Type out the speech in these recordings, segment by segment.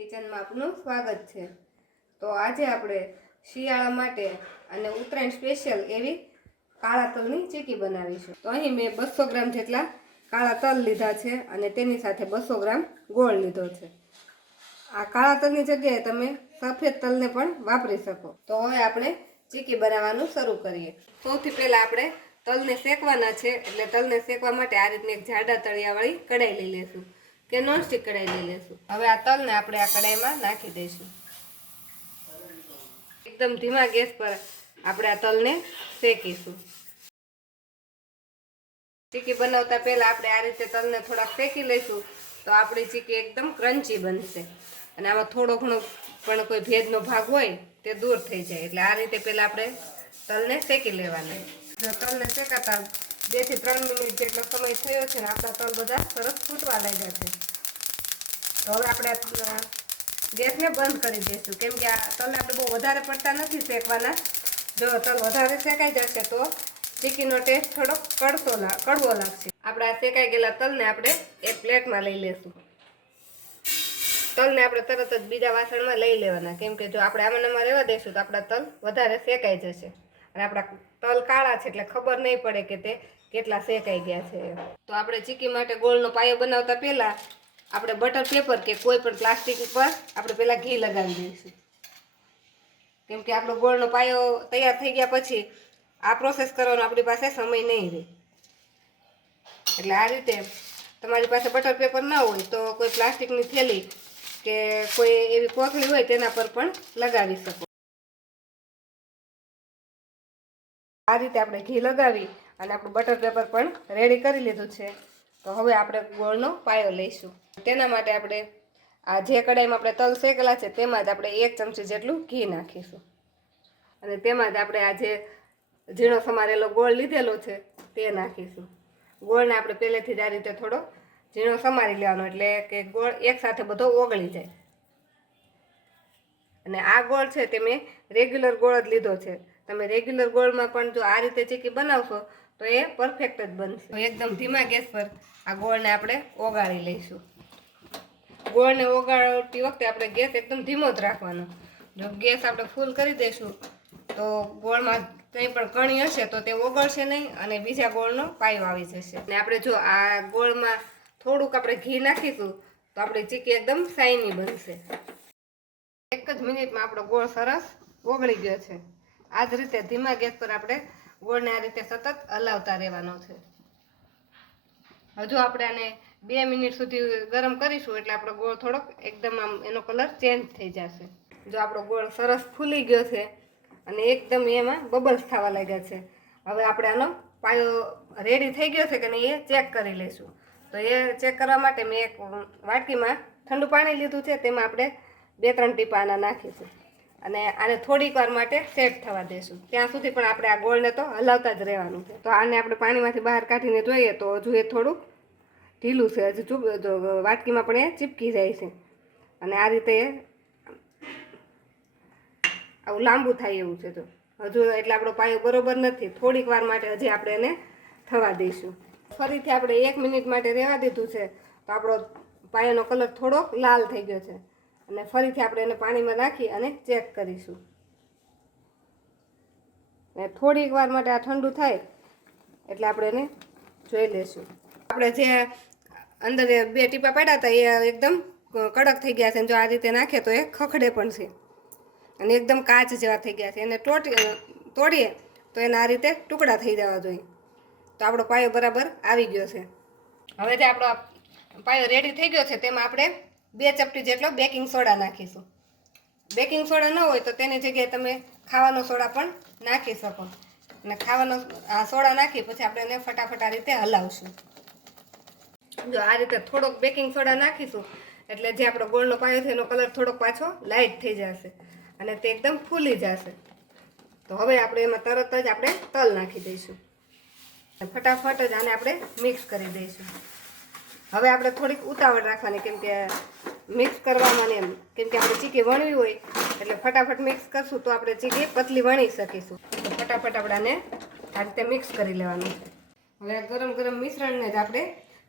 કિચનમાં આપનું સ્વાગત છે। તો આજે આપણે શિયાળા માટે અને ઉત્તરાયણ સ્પેશિયલ એવી કાળા તલની ચીકી બનાવીશું। તો અહીં મેં 200 ગ્રામ જેટલા કાળા તલ લીધા છે અને તેની સાથે 200 ગ્રામ ગોળ લીધો છે। આ કાળા તલની જગ્યાએ તમે સફેદ તલને પણ વાપરી શકો। તો હવે આપણે ચીકી બનાવવાનું શરૂ કરીએ। સૌથી પહેલાં આપણે તલને શેકવાના છે, એટલે તલને શેકવા માટે આ રીતની એક જાડા તળિયાવાળી કઢાઈ લઈ લેશું કે નોનસ્ટિક કઢાઈ લઈ લેશું। હવે આ તલને આપણે આ કઢાઈમાં નાખી દઈશું। એકદમ ધીમા ગેસ પર આપણે આ તલને શેકીશું। ચીકી બનાવતા પહેલા આપણે આ રીતે તલને થોડાક શેકી લઈશું તો આપણી ચીકી એકદમ ક્રન્ચી બનશે અને આમાં થોડો ઘણો પણ કોઈ ભેજનો ભાગ હોય તે દૂર થઈ જાય। એટલે આ રીતે પહેલા આપણે તલને શેકી લેવાના। જો તલને શેકાતા 2 થી 3 મિનિટ જેટલો સમય થયો છે ને આપણા તલ બધા સરસ ફૂટવા લાગ્યા છે। તો હવે આપણે ગેસને બંધ કરી દઈશું, કેમ કે આ તલ આપણે બહુ વધારે પડતા નથી શેકવાના। જો તલ વધારે શેકાઈ જશે તો ચીકીનો ટેસ્ટ થોડો કડવો લાગશે। આપણે આ શેકાઈ ગયેલા તલને આપણે એક પ્લેટમાં લઈ લેશું। તલને આપણે તરત જ બીજા વાસણમાં લઈ લેવાના, કેમ કે જો આપણે આમાં રહેવા દઈશું તો આપણા તલ વધારે શેકાઈ જશે અને આપણા તલ કાળા છે એટલે ખબર નહીં પડે કે તે કેટલા શેકાઈ ગયા છે। તો આપણે ચીકી માટે ગોળનો પાયો બનાવતા પહેલાં આપણે બટર પેપર કે કોઈ પણ પ્લાસ્ટિક ઉપર આપણે પહેલાં ઘી લગાવી દઈશું, કેમ કે આપણો ગોળનો પાયો તૈયાર થઈ ગયા પછી આ પ્રોસેસ કરવાનો આપણી પાસે સમય નહીં રહે। એટલે આ રીતે તમારી પાસે બટર પેપર ના હોય તો કોઈ પ્લાસ્ટિકની થેલી કે કોઈ એવી કોથળી હોય તેના પર પણ લગાવી શકો। આ રીતે આપણે ઘી લગાવી અને આપણું બટર પેપર પણ રેડી કરી લીધું છે। તો હવે આપણે ગોળનો પાયો લઈશું। તેના માટે આપણે આ જે કઢાઈમાં આપણે તલ શેકેલા છે તેમાં જ આપણે 1 ચમચી જેટલું ઘી નાખીશું અને તેમાં જ આપણે આ જે ઝીણો સમારેલો ગોળ લીધેલો છે તે નાખીશું। ગોળને આપણે પહેલેથી જ આ રીતે થોડો ઝીણો સમારી લેવાનો, એટલે કે ગોળ એકસાથે બધો ઓગળી જાય। અને આ ગોળ છે તે મેં રેગ્યુલર ગોળ જ લીધો છે। તમે રેગ્યુલર ગોળમાં પણ જો આ રીતે ચીકી બનાવશો તો એ પરફેક્ટ જ બનશે। એકદમ ધીમા ગેસ પર આ ગોળને આપણે ઓગાળી લઈશું। ગોળને ઓગાળતી વખતે આપણે ગેસ એકદમ ધીમો જ રાખવાનો। જો ગેસ આપણે ફૂલ કરી દઈશું તો ગોળમાં કંઈ પણ કણી હશે તો તે ઓગળશે નહીં અને બીજા ગોળનો પાયો આવી જશે। અને આપણે જો આ ગોળમાં થોડુંક આપણે ઘી નાખીશું તો આપણી ચીકી એકદમ શાઇની બનશે। 1 જ મિનિટમાં આપણો ગોળ સરસ ઓગળી ગયો છે। આ જ રીતે ધીમા ગેસ પર આપણે ગોળને આ રીતે સતત હલાવતા રહેવાનો છે। હજુ આપણે આને 2 મિનિટ સુધી ગરમ કરીશું એટલે આપણો ગોળ થોડોક એકદમ આમ એનો કલર ચેન્જ થઈ જશે। જો આપણો ગોળ સરસ ફૂલી ગયો છે અને એકદમ એમાં બબલ્સ થવા લાગ્યા છે, હવે આપણે આનો પાયો રેડી થઈ ગયો છે કે નહીં એ ચેક કરી લઈશું। તો એ ચેક કરવા માટે મેં એક વાટકીમાં ઠંડુ પાણી લીધું છે, તેમાં આપણે 2-3 ટીપા આના નાખીશું અને આને થોડીક વાર માટે સેટ થવા દઈશું। ત્યાં સુધી પણ આપણે આ ગોળને તો હલાવતા જ રહેવાનું છે। તો આને આપણે પાણીમાંથી બહાર કાઢીને જોઈએ તો હજુ એ થોડુંક ઢીલું છે, હજુ વાટકીમાં પણ એ ચીપકી જાય છે અને આ રીતે આવું લાંબુ થાય એવું છે। તો હજુ એટલે આપણો પાયો બરોબર નથી, થોડીક વાર માટે હજી આપણે એને થવા દઈશું। ફરીથી આપણે 1 મિનિટ માટે રહેવા દીધું છે તો આપણો પાયાનો કલર થોડોક લાલ થઈ ગયો છે અને ફરીથી આપણે એને પાણીમાં નાખી અને ચેક કરીશું। અને થોડીક વાર માટે આ ઠંડુ થાય એટલે આપણે એને જોઈ લઈશું। આપણે જે અંદર 2 ટીપા પાડ્યા હતા એ એકદમ કડક થઈ ગયા છે। જો આ રીતે નાખીએ તો એ ખખડે પણ છે અને એકદમ કાચ જેવા થઈ ગયા છે। એને તોડીએ તો એના આ રીતે ટુકડા થઈ જવા જોઈએ। તો આપણો પાયો બરાબર આવી ગયો છે। હવે જે આપણો પાયો રેડી થઈ ગયો છે તેમાં આપણે 2 ચપટી જેટલો બેકિંગ સોડા નાખીશું। બેકિંગ સોડા ન હોય તો તેની જગ્યાએ તમે ખાવાનો સોડા પણ નાખી શકો અને ખાવાનો સોડા નાખી પછી આપણે એને ફટાફટ આ રીતે હલાવશું। જો આ રીતે થોડોક બેકિંગ સોડા નાખીશું એટલે જે આપણો ગોળનો પાયો છે એનો કલર થોડોક પાછો લાઇટ થઈ જશે અને તે એકદમ ફૂલી જશે। તો હવે આપણે એમાં તરત જ આપણે તલ નાખી દઈશું, ફટાફટ જ આને આપણે મિક્સ કરી દઈશું। હવે આપણે થોડીક ઉતાવળ રાખવાની, કેમ કે મિક્સ કરવામાં ને એમ, કેમ કે આપણે ચીકી વણવી હોય એટલે ફટાફટ મિક્સ કરશું તો આપણે ચીકી પતલી વણી શકીશું। તો ફટાફટ આપણે આને આ રીતે મિક્સ કરી લેવાનું છે। હવે ગરમ ગરમ મિશ્રણને જ આપણે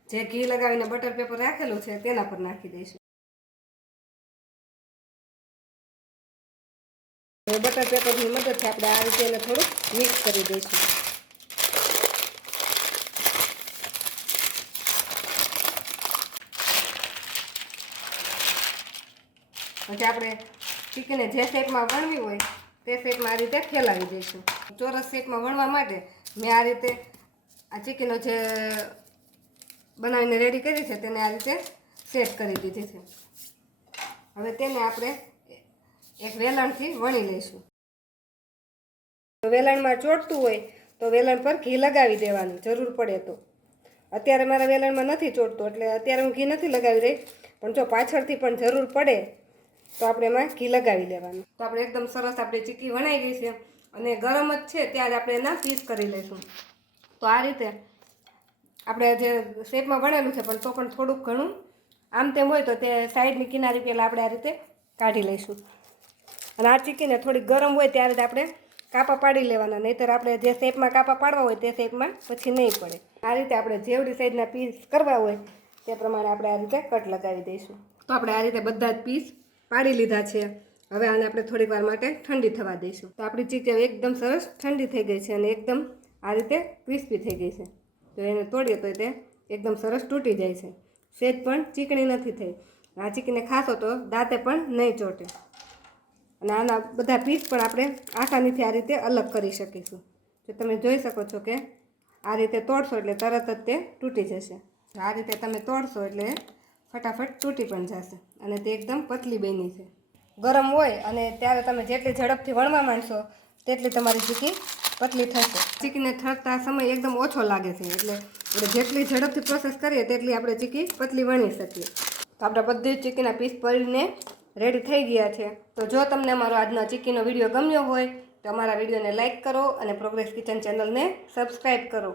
જે ઘી લગાવીને બટર પેપર રાખેલું છે તેના પર નાખી દઈશું। હવે બટર પેપરની મદદથી આપણે આ રીતે એને થોડુંક મિક્સ કરી દઈશું. પછી આપણે ચીકીને જે શેપમાં વણવી હોય તે શેપમાં આ રીતે ફેલાવી દઈશું. ચોરસ શેપમાં વણવા માટે મેં આ રીતે આ ચીકીનો જે બનાવીને રેડી કરી છે તેને આ રીતે સેટ કરી દીધી છે. હવે તેને આપણે એક વેલણથી વણી લઈશું. વેલણમાં ચોટતું હોય તો વેલણ પર ઘી લગાવી દેવાનું જરૂર પડે તો. અત્યારે મારા વેલણમાં નથી ચોટતું એટલે અત્યારે હું ઘી નથી લગાવી રહી, પણ જો પાછળથી પણ જરૂર પડે તો આપણે એમાં ઘી લગાવી લેવાનું. તો આપણે એકદમ સરસ આપણી ચીક્કી વણાઈ ગઈ છે અને ગરમ જ છે ત્યારે આપણે એના પીસ કરી લઈશું. તો આ રીતે આપણે જે શેપમાં વણેલું છે પણ તો પણ થોડુંક ઘણું આમ તેમ હોય તો તે સાઈડની કિનારી પહેલાં આપણે આ રીતે કાઢી લઈશું. અને આ ચીક્કીને થોડીક ગરમ હોય ત્યારે જ આપણે કાપા પાડી લેવાના, નહીંતર આપણે જે શેપમાં કાપા પાડવા હોય તે શેપમાં પછી નહીં પડે. આ રીતે આપણે જેવડી સાઈઝના પીસ કરવા હોય તે પ્રમાણે આપણે આ રીતે કટ લગાવી દઈશું. તો આપણે આ રીતે બધા જ પીસ પાડી લીધા છે. હવે આને આપણે થોડીક વાર માટે ઠંડી થવા દઈશું. તો આપણી ચીક્કી એકદમ સરસ ઠંડી થઈ ગઈ છે અને એકદમ આ રીતે ક્રિસ્પી થઈ ગઈ છે. તો એને તોડીએ તો તે એકદમ સરસ તૂટી જાય છે. સેજ પણ ચીકણી નથી થઈ. આ ચીકીને ખાશો તો દાંતે પણ નહીં ચોટે. અને આના બધા પીસ પણ આપણે આસાનીથી આ રીતે અલગ કરી શકીશું. જો તમે જોઈ શકો છો કે આ રીતે તોડશો એટલે તરત જ તે તૂટી જશે. આ રીતે તમે તોડશો એટલે ફટાફટ તૂટી પણ જશે અને તે એકદમ પતલી બની છે. ગરમ હોય અને ત્યારે તમે જેટલી ઝડપથી વણવા માંડશો તેટલી તમારી ચીક્કી પતલી થશે. ચીક્કીને થતા સમય એકદમ ઓછો લાગે છે એટલે આપણે જેટલી ઝડપથી પ્રોસેસ કરીએ તેટલી આપણે ચીક્કી પતલી વણી શકીએ. તો આપણે બધી જ ચીક્કીના પીસ ભરીને રેડી થઈ ગયા છે. તો જો તમને અમારો આજનો ચીક્કીનો વિડીયો ગમ્યો હોય તો અમારા વિડીયોને લાઇક કરો અને પ્રોગ્રેસ કિચન ચેનલને સબસ્ક્રાઈબ કરો.